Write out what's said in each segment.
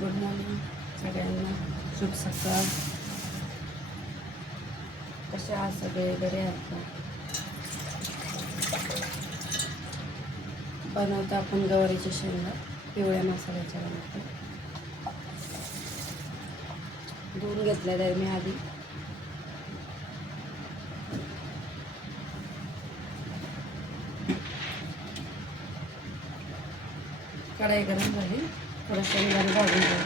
Good morning सगळ्यांना शुभ सकाळ. कसे आहात सगळे? बरे आहात का? बनवतो आपण गवारीच्या शेंगा पिवळ्या मसाल्याच्या बनवतो. धुवून घेतल्या तर मी आधी. कढाई गरम झाली. थोडं शेंगदाणे भाजून घेऊ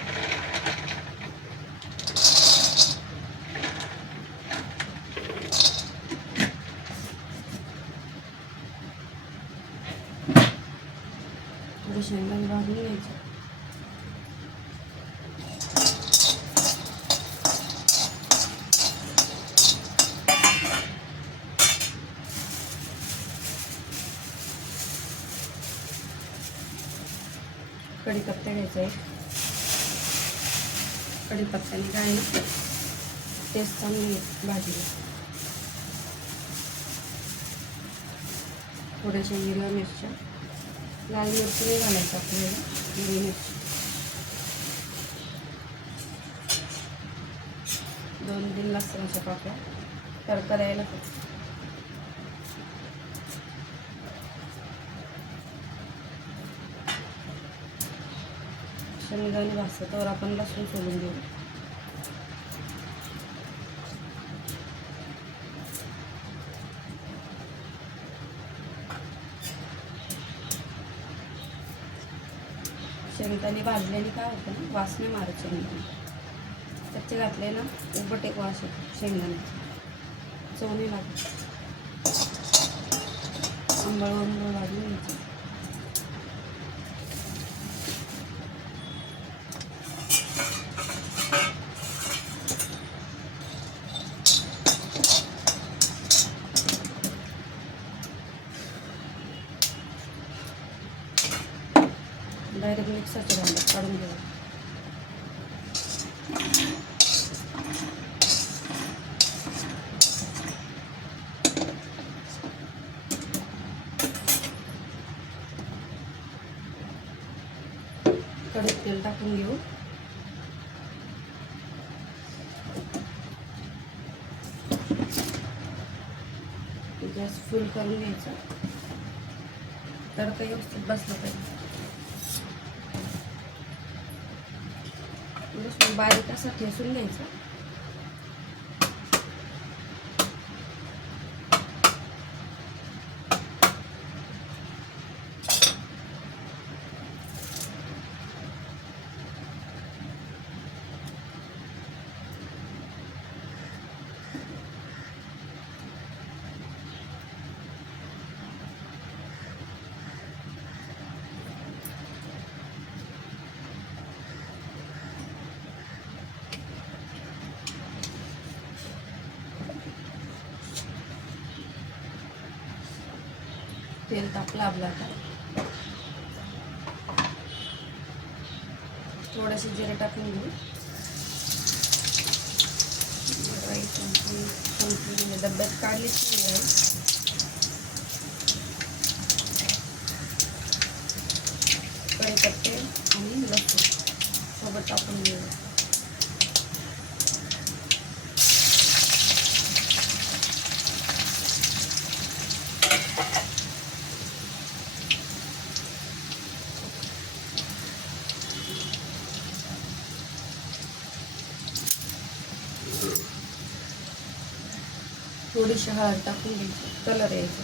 थोडं शेंगदाणे भाजून घ्यायचं कढीपत्ता आहे. कढीपत्त्याने काय आहे टेस्ट चांगली येते भाजीला. थोड्याशा हिरव्या मिरच्या. लाल मिरची नाही घालायचं आपल्याला हिरवी मिरची. दोन तीन लसणाच्या पाकळ्या. तडका द्यायला फक्त निघाली भाजतं तर आपण लसूण सोडून देऊ. शेंगदाणे भाजल्याने काय होतं ना वास मारत शेंगदाणे कच्चे घातले ना उबट एक वास येतो शेंगदाण्याचा चवणी लागते आंबळ आंबळ भाजून घ्यायचं म्हणजे डायरेक्ट मिक्सरच्या भांड्यात काढून घेऊ कडक तेल टाकून घेऊ गॅस फुल करून घ्यायचा. तडका व्यवस्थित बसला पाहिजे लसूण बारीक असा ठेसून घ्यायचा. तेल तापलं आपलं आता. थोडेसे जिरे टाकून घेऊ. राई संपली संपली डब्यात काढलीच नाही आहे कढीपत्ते आणि लसूण सोबत टाकून घेऊ थोडीशी हळद टाकून घ्यायची. कलर यायचा.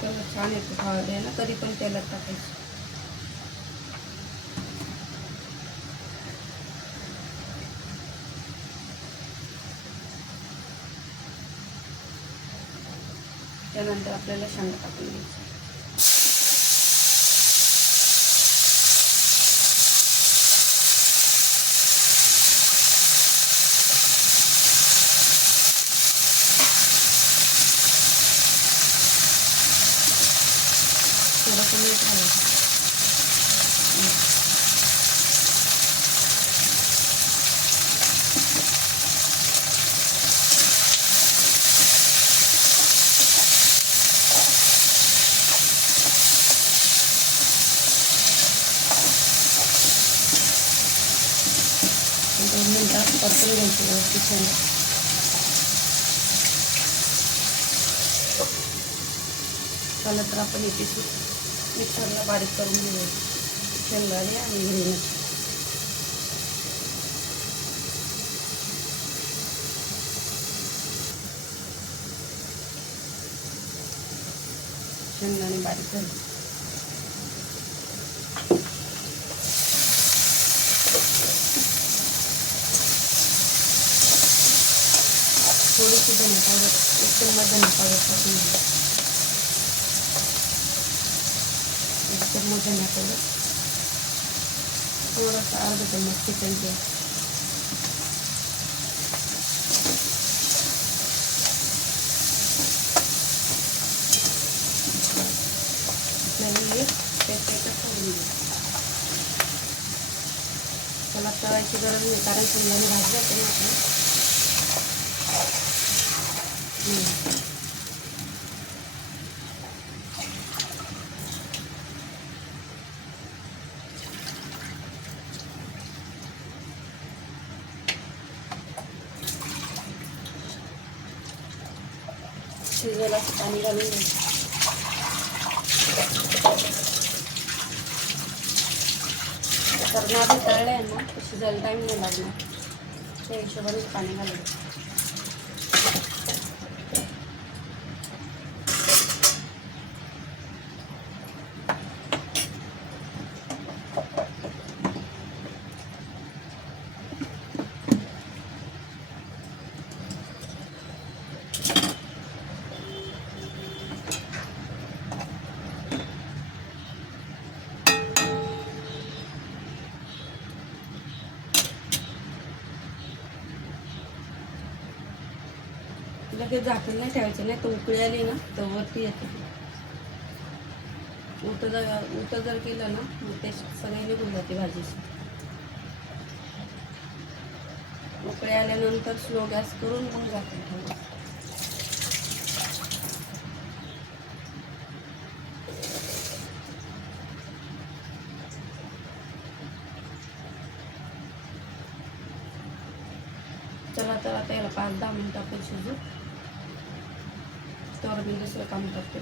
कलर छान येतो हळद आहे ना तरी पण तेलात टाकायची. त्यानंतर आपल्याला शेंगा टाकून घ्यायची थोडंसं मीठ घालायचं दोन मिनटं परतून घ्यायची व्यवस्थित शेंगा झालं तर आपण इथे मिक्सरला बारीक करून घेऊया शेंगाने आणि हिरवी शेंगाने बारीक झाली थोडीशी धने पावडर एक चम्मच धने पावडर टाकून घ्या. एक चम्मच धने पावडर थोडंसं अर्धा चम्मच चिकन घ्या आपल्याला पेस्ट तळायची गरज नाही कारण शेंगाने भाजी जाते शिजवायला पाणी घालून. घ्यायचं कारण आधी तळले आहे ना तर शिजायला टाईम नाही लागणार त्या हिशोबाने पाणी घालायचं लगेच झाकण नाही ठेवायचं नाही तर उकळी आली ना तर वरती येते. उलट जर उलट जर केलं ना मग ते सगळे निघून जाते भाजीची. उकळी आल्यानंतर स्लो गॅस करून मग झाकण ठेवायचं. चला तर आता याला पाच दहा आपण शिजू तर मी दुसरं काम करते.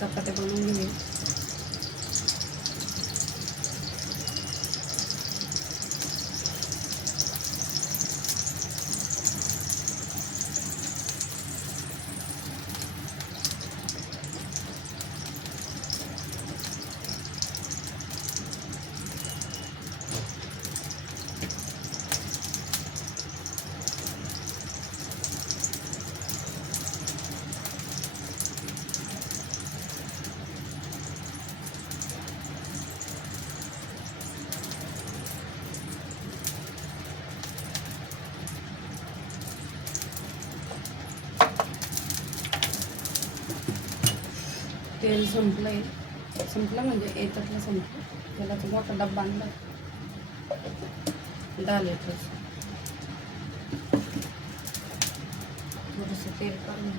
चपात्या बनवून घेऊ तेल आहे संपलं म्हणजे येतातलं संपलं. त्याला तो मोठा डब्बा आणला. डाल येतो थोडंसं तेल काढून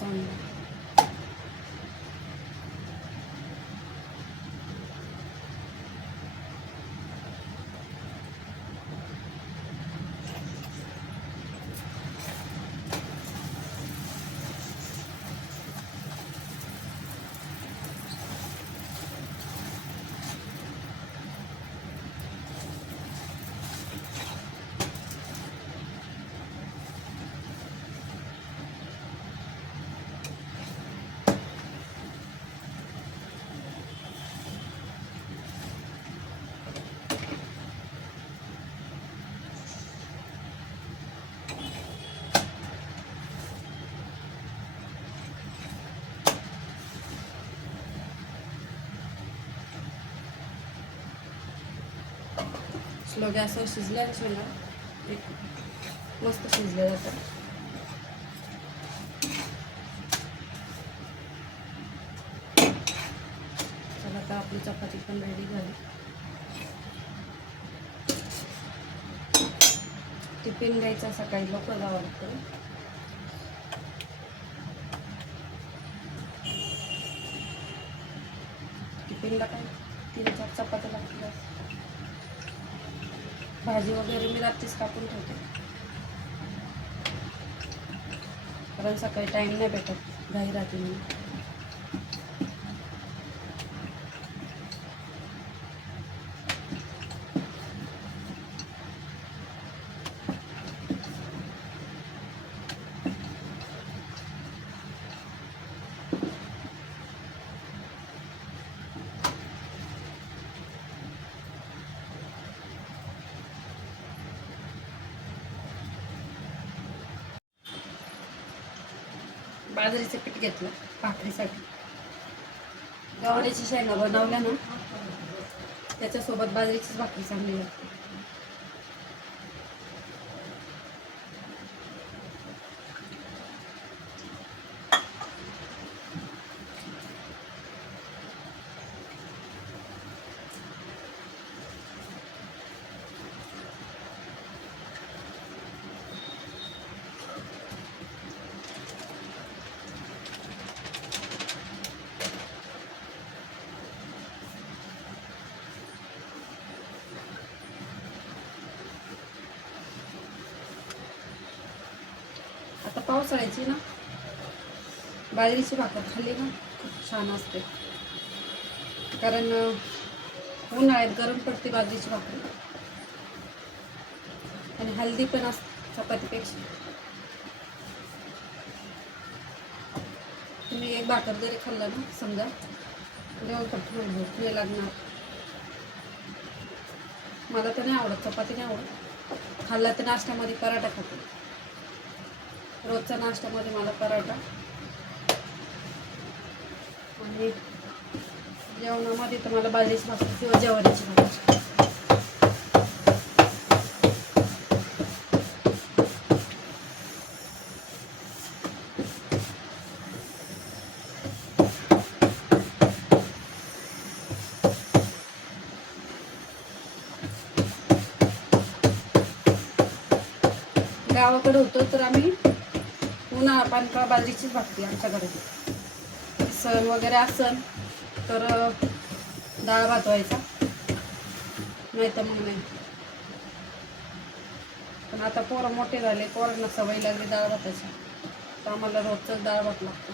嗯 स्लो गॅसवर शिजल्या ना शेंगा मस्त शिजल्या जातात. चला आता आपली चपाती पण रेडी झाली. टिफिन द्यायचा सकाळी लोक जावं लागतं. टिफिनला काय? तीन चार चपात्या लागतात. भाजी वगैरे मी रात्रीच कापून ठेवते. कारण सकाळी टाईम नाही भेटत घाई राहते मी. बाजरीचं पीठ घेतलं भाकरीसाठी. गवड्याची शेंगा बनवल्या ना त्याच्यासोबत बाजरीचीच भाकरी चांगली लागते आता पावसाळ्याची ना बाजरीची भाकर खाल्ली ना खूप छान असते. कारण उन्हाळ्यात गरम पडते बाजरीची भाकर. आणि हल्दी पण असते चपातीपेक्षा. तुम्ही एक भाकर जरी खाल्ला ना समजा जेवण पण भूक नाही लागणार. मला तर नाही आवडत चपाती नाही आवडत. खाल्ला तर नाश्त्यामध्ये पराठा खातो. रोजच्या नाश्त्यामध्ये मला पराठा. आणि जेवणामध्ये तर मला बाजरीची भाकर किंवा जेवणाची भाकर. गावाकडे होतो तर आम्ही उन्हाळा पानका बाजरीचीच भाकरी आमच्याकडे सण वगैरे असन तर डाळ भात व्हायचा. नाही तर मग नाही. पण आता पोरं मोठे झाले पोरांना सवय लागली डाळ भाताची. तर आम्हाला रोजच डाळ भात लागतो.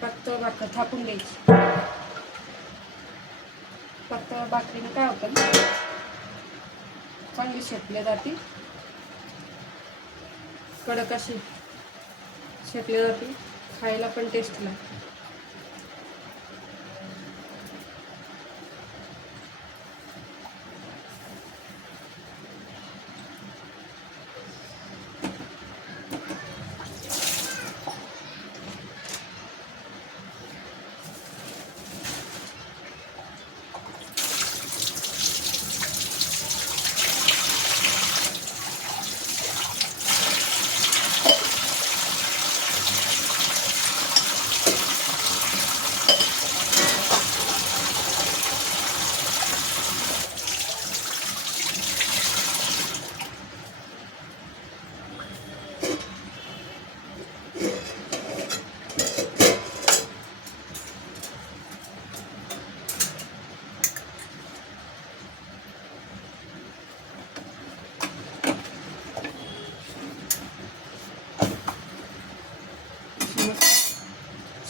पातळ भाकर थापून द्यायची पातळ भाकरीनं काय होतं ना चांगली शेपल्या जाते कडक अशी शेकल्या जाते खायला पण टेस्ट लागते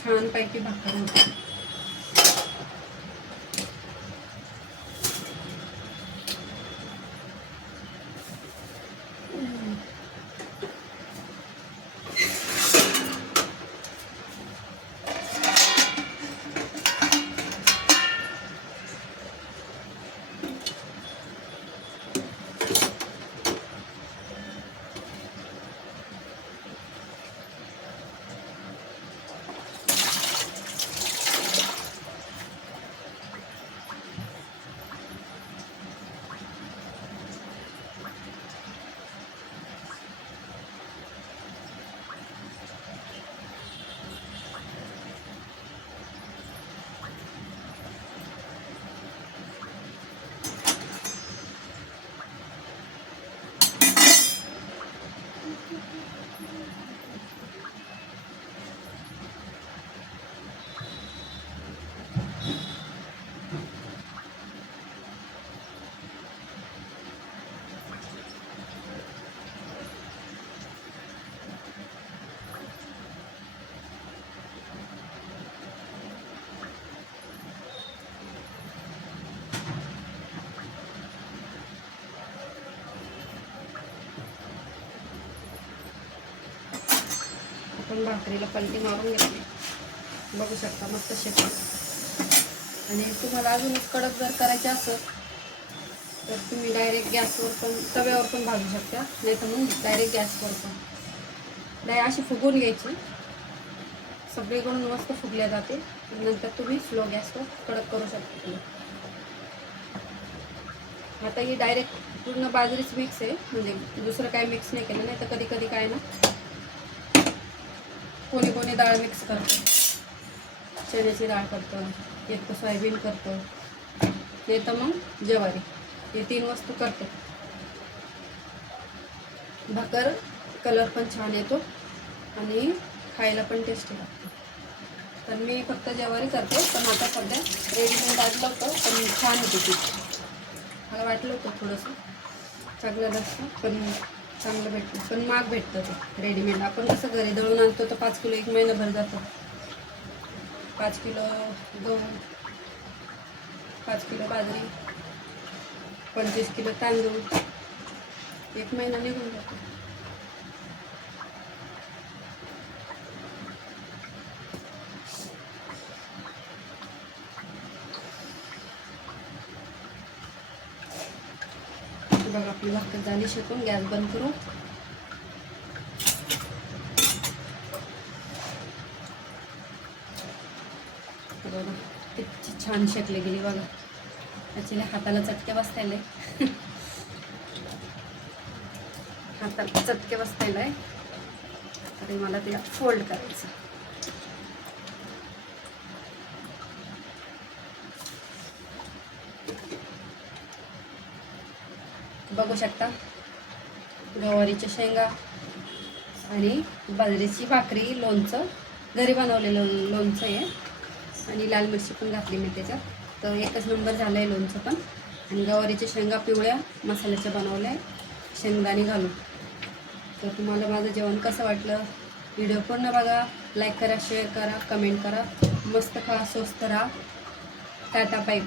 मग छानपैकी भाकर होते भाकरीला पलटी मारून घेतली. बघू शकता मस्त शेप आणि तुम्हाला अजूनच कडक जर करायचे असेल तर तुम्ही डायरेक्ट गॅसवर पण तव्यावर पण भाजू शकता. नाही तर मग डायरेक्ट गॅसवर पण. डाय अशी फुगून घ्यायची. सगळीकडून मस्त फुगल्या जाते. नंतर तुम्ही स्लो गॅसवर कडक करू शकता आता ही डायरेक्ट पूर्ण बाजरीच मिक्स आहे. म्हणजे दुसरं काय मिक्स नाही केलं. नाही तर कधी कधी काय ना कोणी कोणी डाळ मिक्स करतं. चण्याची डाळ करतं एक तर सोयाबीन करतं ते तर मग ज्वारी. हे तीन वस्तू करते. भाकर कलर पण छान येतो आणि खायला पण टेस्टी लागते. तर मी फक्त ज्वारी करते पण आता सध्या रेडीमेड आणलं होतं पण छान होते ती. मला वाटलं होतं थोडंसं चांगलं नसतं पण चांगलं भेटतं पण महाग भेटतं ते रेडीमेड आपण कसं घरी दळून आणतो तर पाच किलो एक महिनाभर जातं. पाच किलो गहू पाच किलो बाजरी पंचवीस किलो तांदूळ एक महिना निघून जातो. बघा आपली भाकर झाली शेकून गॅस बंद करू. बघा किती छान शेकले गेली बघा. ॲक्च्युली हाताला चटके बसतायला हाताला चटके बसतायला आहे तरी मला तिला फोल्ड करायचं. बघू शकता. गवारीच्या शेंगा आणि बाजरीची भाकरी लोणचं. घरी बनवलेलं लोणचं आहे. आणि लाल मिरची पण घातली मी त्याच्यात. तर एकच नंबर झालं आहे लोणचं पण. आणि गवारीच्या शेंगा पिवळ्या मसाल्याच्या बनवल्या. आहे शेंगदाणे घालून. तर तुम्हाला माझं जेवण कसं वाटलं? व्हिडिओ पूर्ण बघा. लाईक करा शेअर करा कमेंट करा. मस्त खा स्वस्त राहा. टाटा पाईप